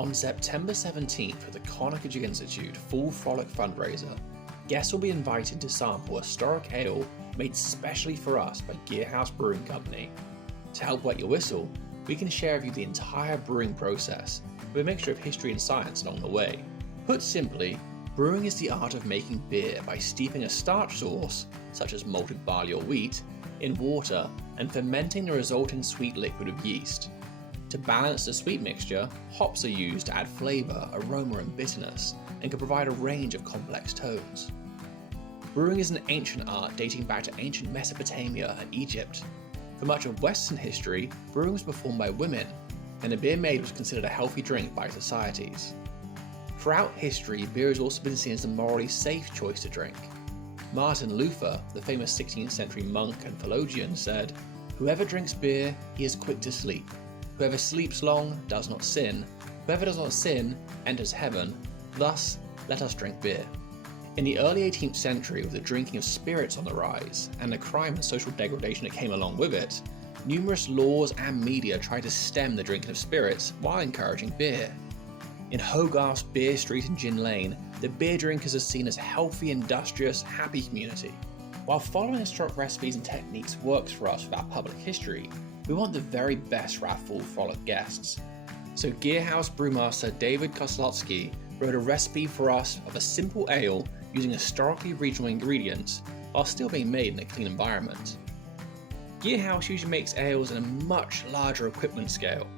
On September 17th at the Conococheague Institute Full Frolic Fundraiser, guests will be invited to sample a historic ale made specially for us by GearHouse Brewing Co. To help wet your whistle, we can share with you the entire brewing process with a mixture of history and science along the way. Put simply, brewing is the art of making beer by steeping a starch source, such as malted barley or wheat, in water and fermenting the resulting sweet liquid of yeast. To balance the sweet mixture, hops are used to add flavour, aroma and bitterness, and can provide a range of complex tones. Brewing is an ancient art dating back to ancient Mesopotamia and Egypt. For much of Western history, brewing was performed by women, and the beer made was considered a healthy drink by societies. Throughout history, beer has also been seen as a morally safe choice to drink. Martin Luther, the famous 16th century monk and theologian, said, "Whoever drinks beer, he is quick to sleep. Whoever sleeps long does not sin. Whoever does not sin enters heaven. Thus, let us drink beer." In the early 18th century, with the drinking of spirits on the rise, and the crime and social degradation that came along with it, numerous laws and media tried to stem the drinking of spirits while encouraging beer. In Hogarth's Beer Street and Gin Lane, the beer drinkers are seen as a healthy, industrious, happy community. While following historic recipes and techniques works for us with our public history, we want the very best for our Full Frolic guests. So GearHouse brewmaster David Kozlowski wrote a recipe for us of a simple ale using historically regional ingredients while still being made in a clean environment. GearHouse usually makes ales in a much larger equipment scale.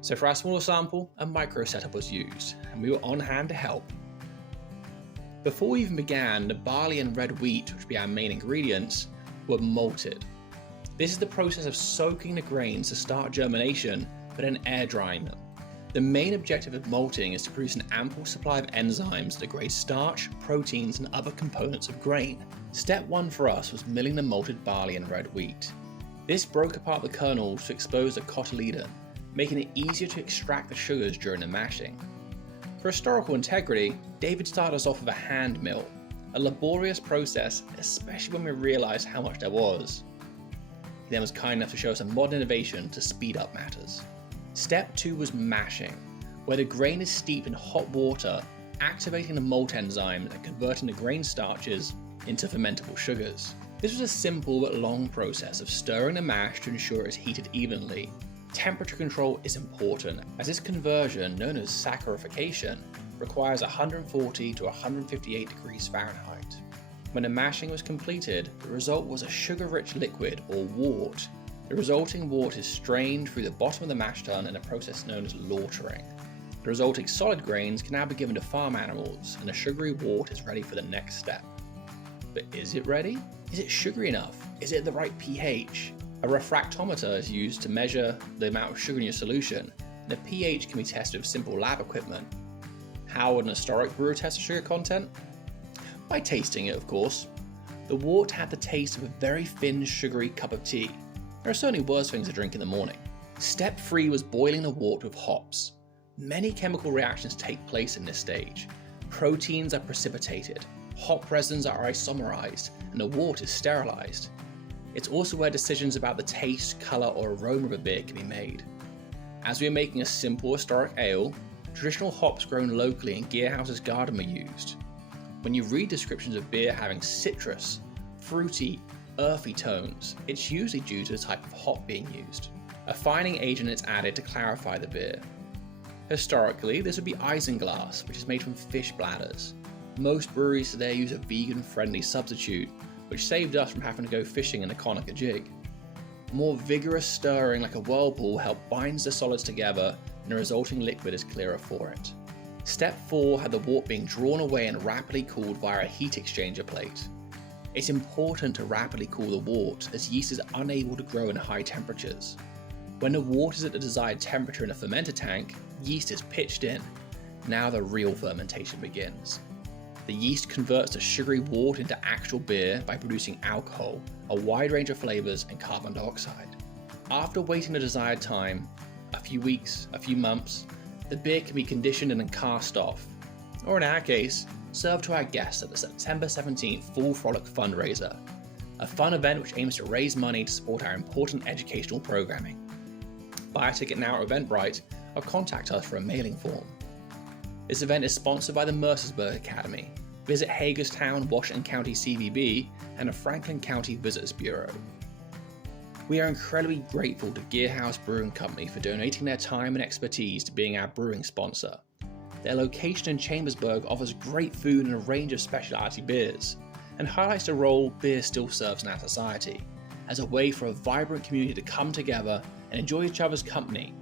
So for our smaller sample, a micro setup was used, and we were on hand to help. Before we even began, the barley and red wheat, which would be our main ingredients, were malted. This is the process of soaking the grains to start germination, but then air drying them. The main objective of malting is to produce an ample supply of enzymes that degrade starch, proteins, and other components of grain. Step 1 for us was milling the malted barley and red wheat. This broke apart the kernels to expose the cotyledon, making it easier to extract the sugars during the mashing. For historical integrity, David started us off with a hand mill, a laborious process, especially when we realised how much there was. He then was kind enough to show us a modern innovation to speed up matters. Step 2 was mashing, where the grain is steeped in hot water, activating the malt enzyme and converting the grain starches into fermentable sugars. This was a simple but long process of stirring the mash to ensure it is heated evenly. Temperature control is important, as this conversion, known as saccharification, requires 140 to 158 degrees Fahrenheit. When the mashing was completed, the result was a sugar-rich liquid, or wort. The resulting wort is strained through the bottom of the mash tun in a process known as lautering. The resulting solid grains can now be given to farm animals, and the sugary wort is ready for the next step. But is it ready? Is it sugary enough? Is it at the right pH? A refractometer is used to measure the amount of sugar in your solution, and the pH can be tested with simple lab equipment. How would an historic brewer test the sugar content? By tasting it, of course. The wort had the taste of a very thin, sugary cup of tea. There are certainly worse things to drink in the morning. Step 3 was boiling the wort with hops. Many chemical reactions take place in this stage. Proteins are precipitated, hop resins are isomerized, and the wort is sterilized. It's also where decisions about the taste, colour or aroma of a beer can be made. As we are making a simple historic ale, traditional hops grown locally in GearHouse's garden were used. When you read descriptions of beer having citrus, fruity, earthy tones, it's usually due to the type of hop being used. A fining agent is added to clarify the beer. Historically, this would be isinglass, which is made from fish bladders. Most breweries today use a vegan-friendly substitute, which saved us from having to go fishing in the Conococheague. More vigorous stirring like a whirlpool helps binds the solids together, and the resulting liquid is clearer for it. Step 4 had the wort being drawn away and rapidly cooled via a heat exchanger plate. It's important to rapidly cool the wort, as yeast is unable to grow in high temperatures. When the wort is at the desired temperature in a fermenter tank, yeast is pitched in. Now the real fermentation begins. The yeast converts the sugary wort into actual beer by producing alcohol, a wide range of flavors, and carbon dioxide. After waiting the desired time, a few weeks, a few months, the beer can be conditioned and then cast off, or in our case, served to our guests at the September 17th Full Frolic Fundraiser, a fun event which aims to raise money to support our important educational programming. Buy a ticket now at Eventbrite, or contact us for a mailing form. This event is sponsored by the Mercersburg Academy. Visit Hagerstown, Washington County CVB, and the Franklin County Visitors Bureau. We are incredibly grateful to GearHouse Brewing Company for donating their time and expertise to being our brewing sponsor. Their location in Chambersburg offers great food and a range of specialty beers, and highlights the role beer still serves in our society, as a way for a vibrant community to come together and enjoy each other's company